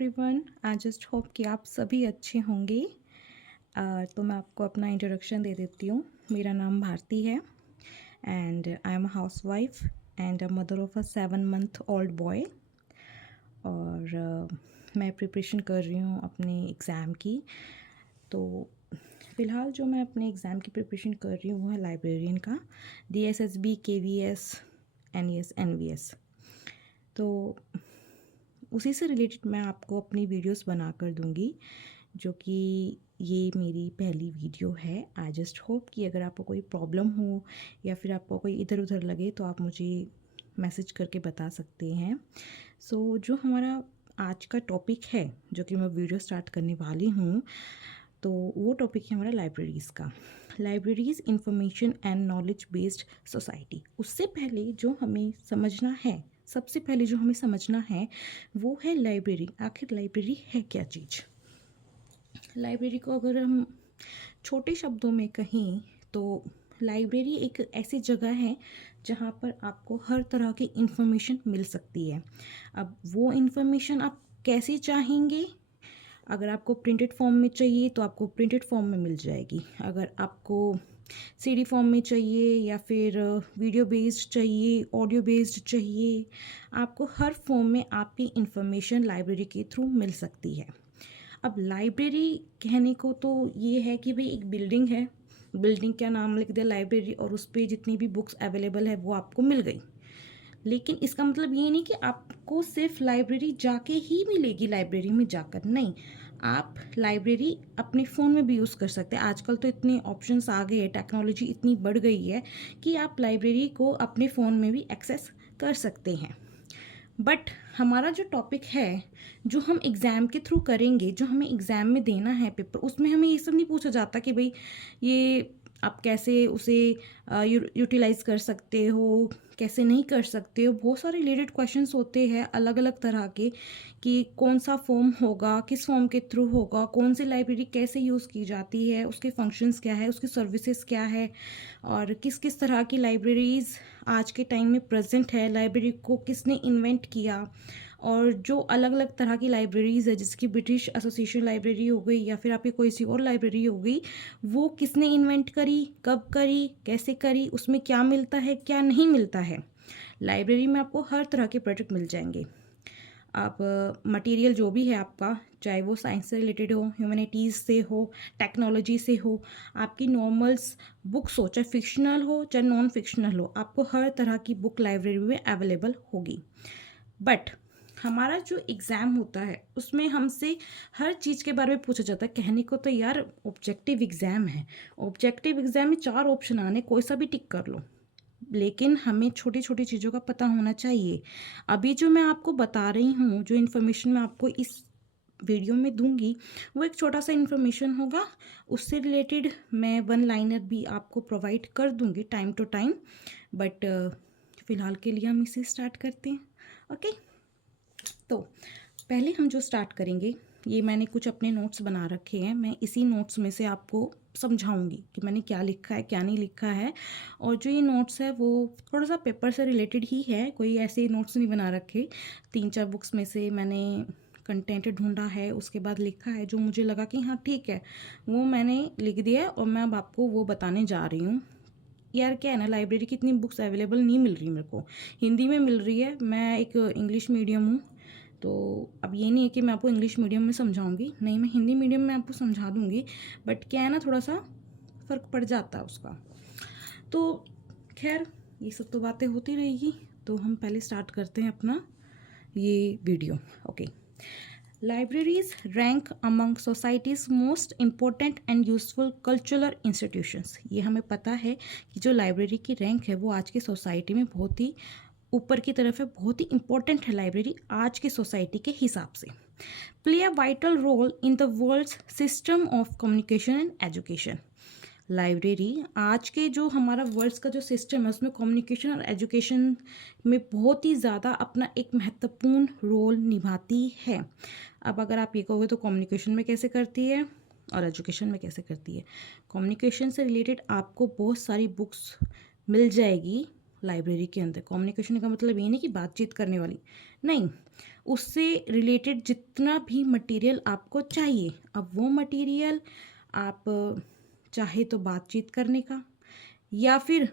Everyone. I just hope कि आप सभी अच्छे होंगे। तो मैं आपको अपना इंट्रोडक्शन दे देती हूँ। मेरा नाम भारती है and I am a house wife and a mother of a 7 month old boy. और मैं प्रिपरेशन कर रही हूँ अपने एग्ज़ाम की। तो फ़िलहाल जो मैं अपने एग्ज़ाम की प्रिपरेशन कर रही हूँ वो है लाइब्रेरियन का, DSSB, KVS, NES, NVS। तो उसी से रिलेटेड मैं आपको अपनी वीडियोस बना कर दूँगी, जो कि ये मेरी पहली वीडियो है। आई जस्ट होप कि अगर आपको कोई प्रॉब्लम हो या फिर आपको कोई इधर उधर लगे तो आप मुझे मैसेज करके बता सकते हैं। जो हमारा आज का टॉपिक है, जो कि मैं वीडियो स्टार्ट करने वाली हूँ, तो वो टॉपिक है हमारा लाइब्रेरीज़ का। Libraries information and knowledge based society. उससे पहले जो हमें समझना है, सबसे पहले जो हमें समझना है वो है लाइब्रेरी। आखिर लाइब्रेरी है क्या चीज़? लाइब्रेरी को अगर हम छोटे शब्दों में कहें तो लाइब्रेरी एक ऐसी जगह है जहाँ पर आपको हर तरह की इन्फॉर्मेशन मिल सकती है। अब वो इन्फॉर्मेशन आप कैसे चाहेंगे, अगर आपको प्रिंटेड फॉर्म में चाहिए तो आपको प्रिंटेड फॉर्म में मिल जाएगी। अगर आपको CD फॉर्म में चाहिए या फिर वीडियो बेस्ड चाहिए, ऑडियो बेस्ड चाहिए, आपको हर फॉर्म में आपकी इन्फॉर्मेशन लाइब्रेरी के थ्रू मिल सकती है। अब लाइब्रेरी कहने को तो ये है कि भाई एक बिल्डिंग है, बिल्डिंग का नाम लिख दिया लाइब्रेरी और उस पर जितनी भी बुक्स अवेलेबल है वो आपको मिल गई। लेकिन इसका मतलब ये नहीं कि आपको सिर्फ लाइब्रेरी जाके ही मिलेगी, लाइब्रेरी में जाकर नहीं। आप लाइब्रेरी अपने फ़ोन में भी यूज़ कर सकते हैं। आजकल तो इतने ऑप्शंस आ गए हैं, टेक्नोलॉजी इतनी बढ़ गई है कि आप लाइब्रेरी को अपने फ़ोन में भी एक्सेस कर सकते हैं। बट हमारा जो टॉपिक है, जो हम एग्ज़ाम के थ्रू करेंगे, जो हमें एग्ज़ाम में देना है पेपर, उसमें हमें ये सब नहीं पूछा जाता कि भाई ये आप कैसे उसे यूटिलाइज़ कर सकते हो, कैसे नहीं कर सकते हो। बहुत सारे रिलेटेड क्वेश्चंस होते हैं अलग अलग तरह के, कि कौन सा फॉर्म होगा, किस फॉर्म के थ्रू होगा, कौन सी लाइब्रेरी कैसे यूज़ की जाती है, उसके फंक्शंस क्या है, उसकी सर्विसेज क्या है, और किस किस तरह की लाइब्रेरीज़ आज के टाइम में प्रेजेंट है, लाइब्रेरी को किसने इन्वेंट किया। और जो अलग अलग तरह की लाइब्रेरीज़ है, जिसकी ब्रिटिश एसोसिएशन लाइब्रेरी हो गई या फिर आपकी कोई सी और लाइब्रेरी हो गई, वो किसने इन्वेंट करी, कब करी, कैसे करी, उसमें क्या मिलता है, क्या नहीं मिलता है। लाइब्रेरी में आपको हर तरह के प्रोडक्ट मिल जाएंगे। आप मटेरियल जो भी है आपका, चाहे वो साइंस से रिलेटेड हो, ह्यूमैनिटीज़ से हो, टेक्नोलॉजी से हो, आपकी नॉर्मल्स बुक्स हो, चाहे फिक्शनल हो चाहे नॉन फिक्शनल हो, आपको हर तरह की बुक लाइब्रेरी में अवेलेबल होगी। बट हमारा जो एग्ज़ाम होता है उसमें हमसे हर चीज़ के बारे में पूछा जाता है। कहने को तो यार ऑब्जेक्टिव एग्ज़ाम है, ऑब्जेक्टिव एग्ज़ाम में 4 ऑप्शन आने, कोई सा भी टिक कर लो, लेकिन हमें छोटी छोटी चीज़ों का पता होना चाहिए। अभी जो मैं आपको बता रही हूँ, जो इन्फॉर्मेशन मैं आपको इस वीडियो में दूंगी, वो एक छोटा सा इन्फॉर्मेशन होगा। उससे रिलेटेड मैं वन लाइनर भी आपको प्रोवाइड कर दूंगी टाइम टू टाइम। बट फ़िलहाल के लिए हम इसे स्टार्ट करते हैं। ओके, तो पहले हम जो स्टार्ट करेंगे, ये मैंने कुछ अपने नोट्स बना रखे हैं, मैं इसी नोट्स में से आपको समझाऊंगी कि मैंने क्या लिखा है क्या नहीं लिखा है। और जो ये नोट्स है वो थोड़ा सा पेपर से रिलेटेड ही है, कोई ऐसे नोट्स नहीं बना रखे। 3-4 बुक्स में से मैंने कंटेंट ढूंढा है, उसके बाद लिखा है, जो मुझे लगा कि हाँ ठीक है वो मैंने लिख दिया है और मैं अब आपको वो बताने जा रही हूँ। यार क्या है ना, लाइब्रेरी की इतनी बुक्स अवेलेबल नहीं मिल रही मेरे को, हिंदी में मिल रही है। मैं एक इंग्लिश मीडियम हूँ, तो अब ये नहीं है कि मैं आपको इंग्लिश मीडियम में समझाऊंगी, नहीं, मैं हिंदी मीडियम में आपको समझा दूंगी। बट क्या है ना, थोड़ा सा फ़र्क पड़ जाता है उसका। तो खैर, ये सब तो बातें होती रहेगी। तो हम पहले स्टार्ट करते हैं अपना ये video. Okay, libraries rank among societies most important and useful cultural institutions. ये हमें पता है कि जो लाइब्रेरी की रैंक है वो आज की सोसाइटी में बहुत ही ऊपर की तरफ है, बहुत ही इम्पोर्टेंट है लाइब्रेरी आज की सोसाइटी के हिसाब से। Play a vital role in the world's system of communication and education. Library आज के जो हमारा वर्ल्ड्स का जो सिस्टम है उसमें कम्युनिकेशन और एजुकेशन में बहुत ही ज़्यादा अपना एक महत्वपूर्ण रोल निभाती है। अब अगर आप ये कहोगे तो कम्युनिकेशन में कैसे करती है और एजुकेशन में कैसे करती है। कम्युनिकेशन से रिलेटेड आपको बहुत सारी बुक्स मिल जाएगी लाइब्रेरी के अंदर। कम्युनिकेशन का मतलब ये नहीं कि बातचीत करने वाली, नहीं, उससे रिलेटेड जितना भी मटेरियल आपको चाहिए, अब वो मटेरियल आप चाहे तो बातचीत करने का या फिर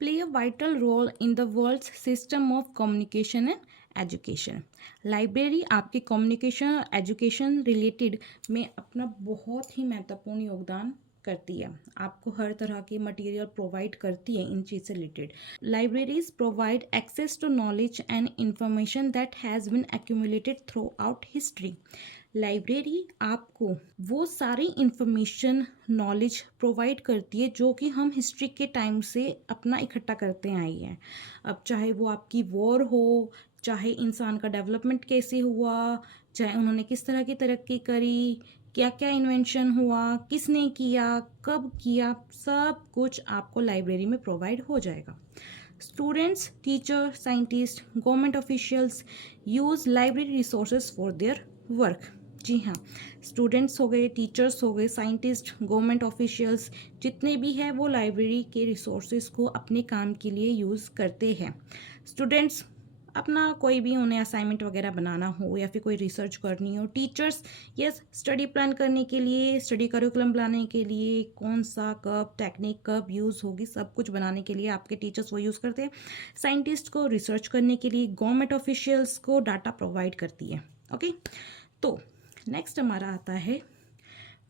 play a vital role in the world's system of communication and education। Library आपके कम्युनिकेशन और एजुकेशन रिलेटेड में अपना बहुत ही महत्वपूर्ण योगदान करती है, आपको हर तरह की मटेरियल प्रोवाइड करती है इन चीज़ से related. Libraries provide access to knowledge and information that has been accumulated throughout history. Library आपको वो सारी इंफॉर्मेशन नॉलेज प्रोवाइड करती है जो कि हम हिस्ट्री के टाइम से अपना इकट्ठा करते आई हैं। अब चाहे वो आपकी वॉर हो, चाहे इंसान का डेवलपमेंट कैसे हुआ, चाहे उन्होंने किस तरह की तरक्की करी, क्या क्या इन्वेंशन हुआ, किसने किया, कब किया, सब कुछ आपको लाइब्रेरी में प्रोवाइड हो जाएगा। Students, teacher, scientist, government officials use library resources for their work. जी हाँ, स्टूडेंट्स हो गए, टीचर्स हो गए, साइंटिस्ट, गवर्नमेंट ऑफिशियल्स जितने भी हैं वो लाइब्रेरी के रिसोर्सेज को अपने काम के लिए यूज़ करते हैं। स्टूडेंट्स अपना कोई भी उन्हें असाइनमेंट वगैरह बनाना हो या फिर कोई रिसर्च करनी हो, टीचर्स यस स्टडी प्लान करने के लिए, स्टडी करिकुलम बनाने के लिए, कौन सा कब टेक्निक कब यूज़ होगी सब कुछ बनाने के लिए आपके टीचर्स वो यूज़ करते हैं। साइंटिस्ट को रिसर्च करने के लिए, गवर्नमेंट ऑफिशियल्स को डाटा प्रोवाइड करती है। ओके, तो नेक्स्ट हमारा आता है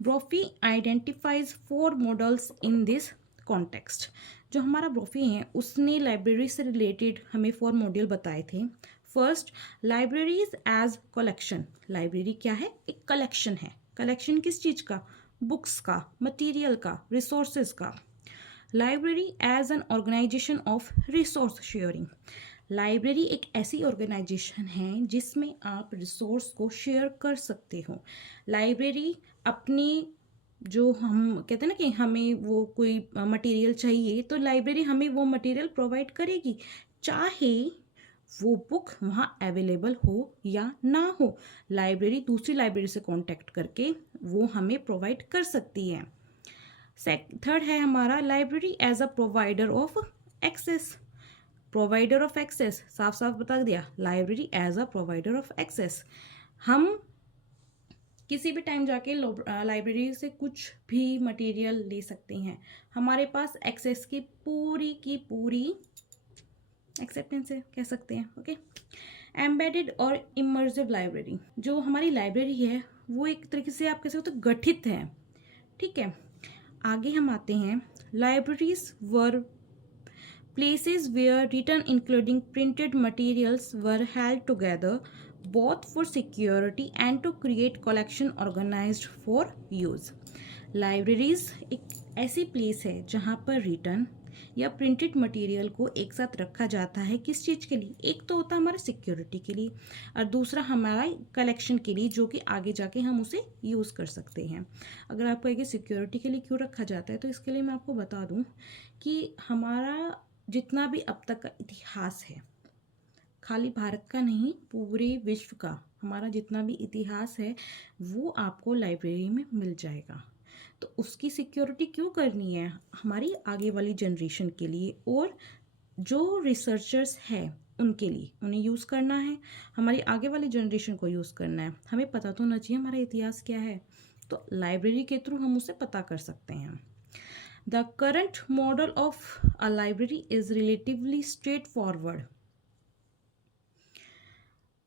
Brophy identifies 4 models in this context. जो हमारा ब्रोफी है उसने लाइब्रेरी से रिलेटेड हमें 4 मॉड्यूल बताए थे। First, libraries as collection. Library क्या है? एक कलेक्शन है। कलेक्शन किस चीज़ का? बुक्स का, मटेरियल का, रिसोर्सेज का। Library as an organisation of resource sharing. Library एक ऐसी ऑर्गेनाइजेशन है जिसमें आप रिसोर्स को शेयर कर सकते हो। लाइब्रेरी अपनी जो हम कहते हैं ना कि हमें वो कोई मटेरियल चाहिए तो लाइब्रेरी हमें वो मटेरियल प्रोवाइड करेगी, चाहे वो बुक वहाँ अवेलेबल हो या ना हो। लाइब्रेरी दूसरी लाइब्रेरी से कांटेक्ट करके वो हमें प्रोवाइड कर सकती है। थर्ड है हमारा library as a provider of access. Provider of access साफ साफ बता दिया, library as a provider of access. हम किसी भी टाइम जाके लाइब्रेरी से कुछ भी मटेरियल ले सकते हैं, हमारे पास एक्सेस की पूरी एक्सेप्टेंस है, कह सकते हैं। ओके, एम्बेडेड और इमर्सिव लाइब्रेरी। जो हमारी लाइब्रेरी है वो एक तरीके से आप कह सकते हो गठित है, ठीक है। आगे हम आते हैं, libraries were places where written including printed materials were held together both for security and to create collection organized for use। Libraries एक ऐसी प्लेस है जहाँ पर रिटर्न या प्रिंटेड मटेरियल को एक साथ रखा जाता है। किस चीज़ के लिए? एक तो होता है हमारा सिक्योरिटी के लिए और दूसरा हमारा कलेक्शन के लिए, जो कि आगे जाके हम उसे यूज़ कर सकते हैं। अगर आप कहेंगे सिक्योरिटी के लिए क्यों रखा जाता है, तो इसके लिए मैं आपको बता दूं कि हमारा जितना भी अब तक का इतिहास है, खाली भारत का नहीं पूरे विश्व का, हमारा जितना भी इतिहास है वो आपको लाइब्रेरी में मिल जाएगा। तो उसकी सिक्योरिटी क्यों करनी है? हमारी आगे वाली जनरेशन के लिए और जो रिसर्चर्स हैं उनके लिए, उन्हें यूज़ करना है, हमारी आगे वाली जनरेशन को यूज़ करना है। हमें पता तो होना चाहिए हमारा इतिहास क्या है, तो लाइब्रेरी के थ्रू हम उसे पता कर सकते हैं। The current model of a library is relatively straightforward।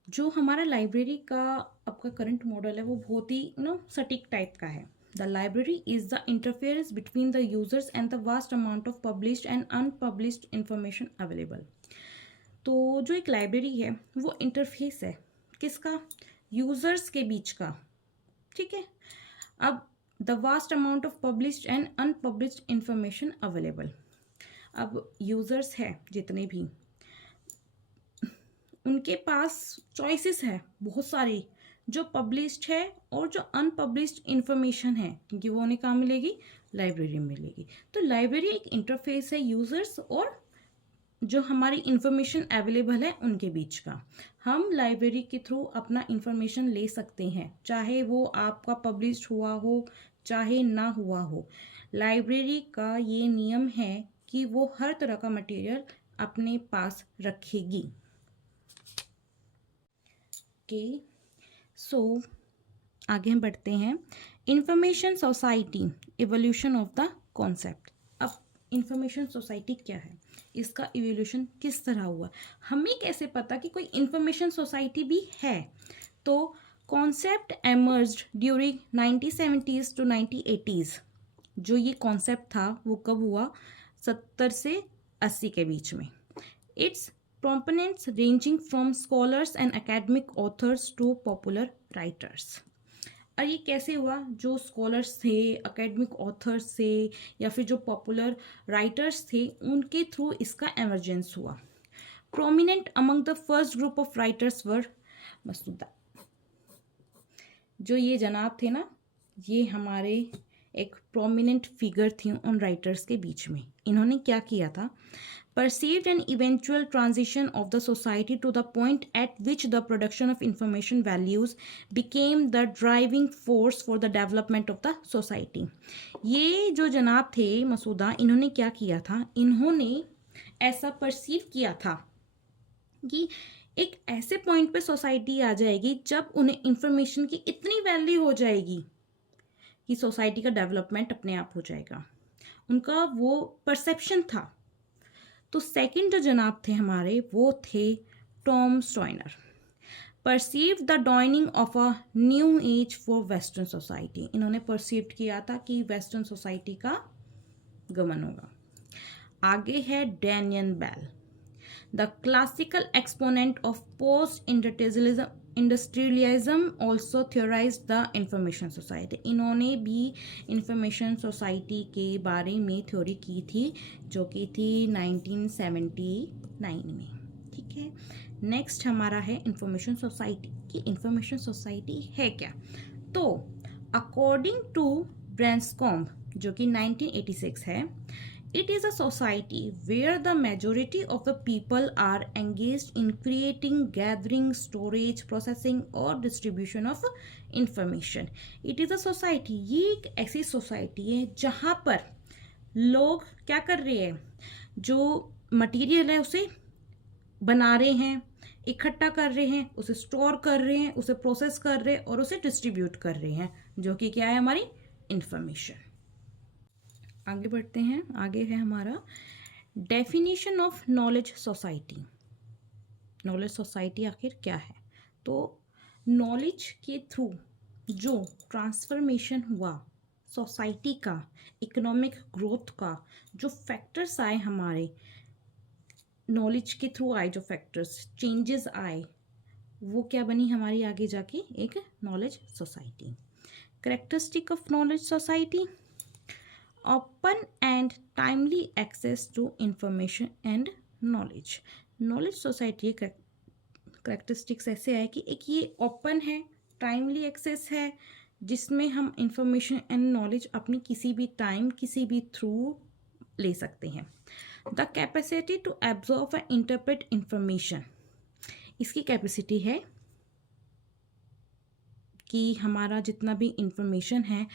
जो हमारा लाइब्रेरी का आपका करंट मॉडल है वो बहुत ही सटीक टाइप का है। The library is the interference between the users and the vast amount of published and unpublished information available. तो जो एक लाइब्रेरी है वो इंटरफेस है किसका? यूजर्स के बीच का, ठीक है। अब the vast amount of published and unpublished information available. अब यूजर्स है जितने भी, उनके पास चॉइसेस है बहुत सारी, जो पब्लिश्ड है और जो अनपब्लिश्ड इंफॉर्मेशन है, क्योंकि वो उन्हें कहाँ मिलेगी? लाइब्रेरी में मिलेगी। तो लाइब्रेरी एक इंटरफेस है यूजर्स और जो हमारी इंफॉर्मेशन अवेलेबल है उनके बीच का। हम लाइब्रेरी के थ्रू अपना इंफॉर्मेशन ले सकते हैं, चाहे वो आपका पब्लिश हुआ हो चाहे ना हुआ हो। लाइब्रेरी का ये नियम है कि वो हर तरह का मटेरियल अपने पास रखेगी। ओके, सो आगे हम बढ़ते हैं। Information society, evolution of the concept. अब इंफॉर्मेशन सोसाइटी क्या है, इसका इवोल्यूशन किस तरह हुआ, हमें कैसे पता कि कोई इंफॉर्मेशन सोसाइटी भी है? तो concept emerged during 1970s to 1980s। जो ये कॉन्सेप्ट था वो कब हुआ? 70 से 80 के बीच में। It's proponents ranging from scholars and academic authors to popular writers। और ये कैसे हुआ? जो स्कॉलर्स थे, एकेडमिक ऑथर्स थे, या फिर जो पॉपुलर राइटर्स थे, उनके थ्रू इसका एमरजेंस हुआ। Prominent among the first group of writers were Masuda. जो ये जनाब थे ना, ये हमारे एक प्रोमिनेंट फिगर थी उन राइटर्स के बीच में। इन्होंने क्या किया था? perceived an eventual transition of the society to the point at which the production of information values became the driving force for the development of the society। ये जो जनाब थे मसूदा, इन्होंने क्या किया था? इन्होंने ऐसा परसीव किया था कि एक ऐसे पॉइंट पे सोसाइटी आ जाएगी जब उन्हें इंफॉर्मेशन की इतनी वैल्यू हो जाएगी कि सोसाइटी का डेवलपमेंट अपने आप हो जाएगा। उनका वो परसेप्शन था। तो सेकंड जो जनाब थे हमारे, वो थे Tom Stonier. Perceive the dawning of a new age for western society. इन्होंने परसीव किया था कि वेस्टर्न सोसाइटी का गमन होगा। आगे है Daniel Bell, the classical exponent of post industrialism also theorized the information society. इन्होंने भी इंफॉर्मेशन सोसाइटी के बारे में थ्योरी की थी, जो कि थी 1979 में। ठीक है, नेक्स्ट हमारा है इंफॉर्मेशन सोसाइटी। कि इंफॉर्मेशन सोसाइटी है क्या? तो अकॉर्डिंग टू ब्रेंस्कॉम्ब, जो कि 1986 है, it is a society where the majority of the people are engaged in creating, gathering, storage, processing or distribution of information। it is a society, ये एक ऐसी सोसाइटी है जहाँ पर लोग क्या कर रहे हैं? जो मटेरियल है उसे बना रहे हैं, इकट्ठा कर रहे हैं, उसे स्टोर कर रहे हैं, उसे प्रोसेस कर रहे हैं और उसे डिस्ट्रीब्यूट कर रहे हैं, जो कि क्या है? हमारी इंफॉर्मेशन। आगे बढ़ते हैं। आगे है हमारा definition of knowledge society. Knowledge society आखिर क्या है? तो नॉलेज के थ्रू जो ट्रांसफॉर्मेशन हुआ सोसाइटी का, इकोनॉमिक ग्रोथ का, जो फैक्टर्स आए हमारे नॉलेज के थ्रू आए, जो फैक्टर्स चेंजेस आए, वो क्या बनी हमारी आगे जाके? एक knowledge society. Characteristic of knowledge society: open and timely access to information and knowledge। Knowledge society के करेक्टरिस्टिक्स ऐसे है कि एक ये ओपन है, टाइमली एक्सेस है, जिसमें हम इंफॉर्मेशन एंड नॉलेज अपनी किसी भी टाइम, किसी भी थ्रू ले सकते हैं। The capacity to absorb and interpret information. इसकी कैपेसिटी है कि हमारा जितना भी इंफॉर्मेशन है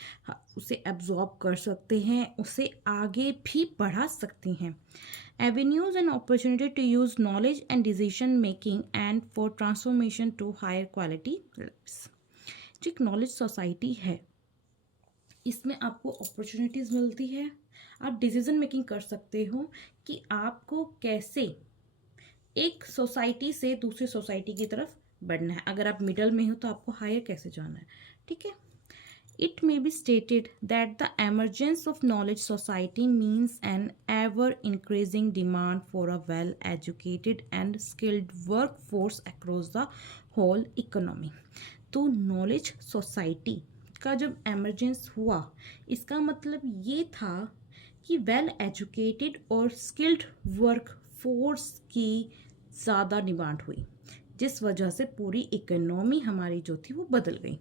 उसे एब्जॉर्ब कर सकते हैं, उसे आगे भी बढ़ा सकते हैं। Avenues and opportunity to use knowledge and decision making and for transformation to higher quality lives. जो एक नॉलेज सोसाइटी है, इसमें आपको अपॉर्चुनिटीज़ मिलती है, आप डिसीजन मेकिंग कर सकते हो कि आपको कैसे एक सोसाइटी से दूसरी सोसाइटी की तरफ बढ़ना है। अगर आप मिडल में हो तो आपको हायर कैसे जाना है। ठीक है, it may be stated that the emergence of knowledge society means an ever increasing demand for a well educated and skilled work force across the whole economy. तो नॉलेज सोसाइटी का जब एमरजेंस हुआ, इसका मतलब ये था कि वेल एजुकेटेड और स्किल्ड वर्क फोर्स की ज़्यादा डिमांड हुई, जिस वजह से पूरी इकोनॉमी हमारी जो थी वो बदल गई।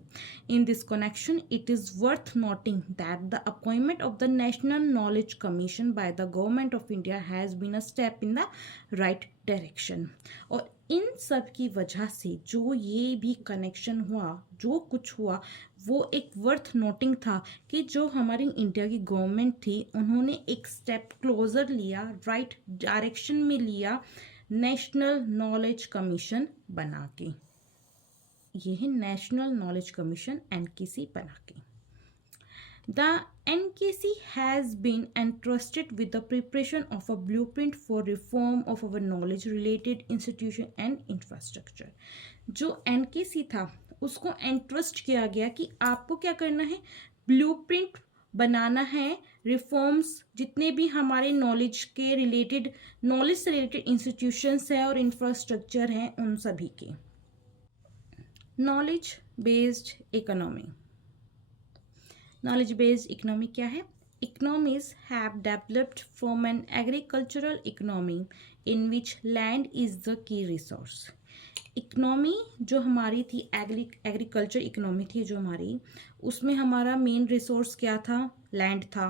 In this connection it is worth noting that the appointment of the national knowledge commission by the government of India has been a step in the right direction. और इन सब की वजह से जो ये भी कनेक्शन हुआ, जो कुछ हुआ, वो एक वर्थ नोटिंग था कि जो हमारी इंडिया की गवर्नमेंट थी उन्होंने एक स्टेप क्लोजर लिया, राइट डायरेक्शन में लिया, नेशनल नॉलेज कमीशन बना के। ये है नेशनल नॉलेज कमीशन एनकेसी बना के। The NKC has been entrusted with the preparation of a blueprint for reform of our knowledge related institution and infrastructure. जो NKC था उसको entrust किया गया कि आपको क्या करना है, ब्लूप्रिंट बनाना है, रिफॉर्म्स जितने भी हमारे नॉलेज के रिलेटेड, नॉलेज से रिलेटेड इंस्टीट्यूशंस है और इंफ्रास्ट्रक्चर हैं उन सभी के। Knowledge based economy. Knowledge based economy क्या है? Economies have developed from an agricultural economy in which land is the key resource. Economy जो हमारी थी, एग्रीकल्चर इकोनॉमी थी जो हमारी, उसमें हमारा मेन रिसोर्स क्या था? लैंड था।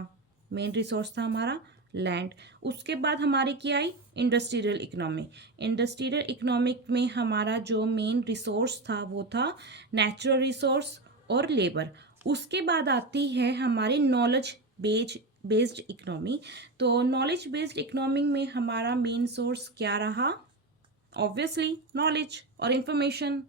मेन रिसोर्स था हमारा लैंड। उसके बाद हमारी क्या आई? Industrial economy. इंडस्ट्रियल इकोनॉमिक में हमारा जो मेन रिसोर्स था वो था नेचुरल रिसोर्स और लेबर। उसके बाद आती है हमारी नॉलेज बेस्ड इकोनॉमी। तो नॉलेज बेस्ड इकोनॉमी में हमारा मेन सोर्स क्या रहा? ऑब्वियसली नॉलेज और इंफॉर्मेशन।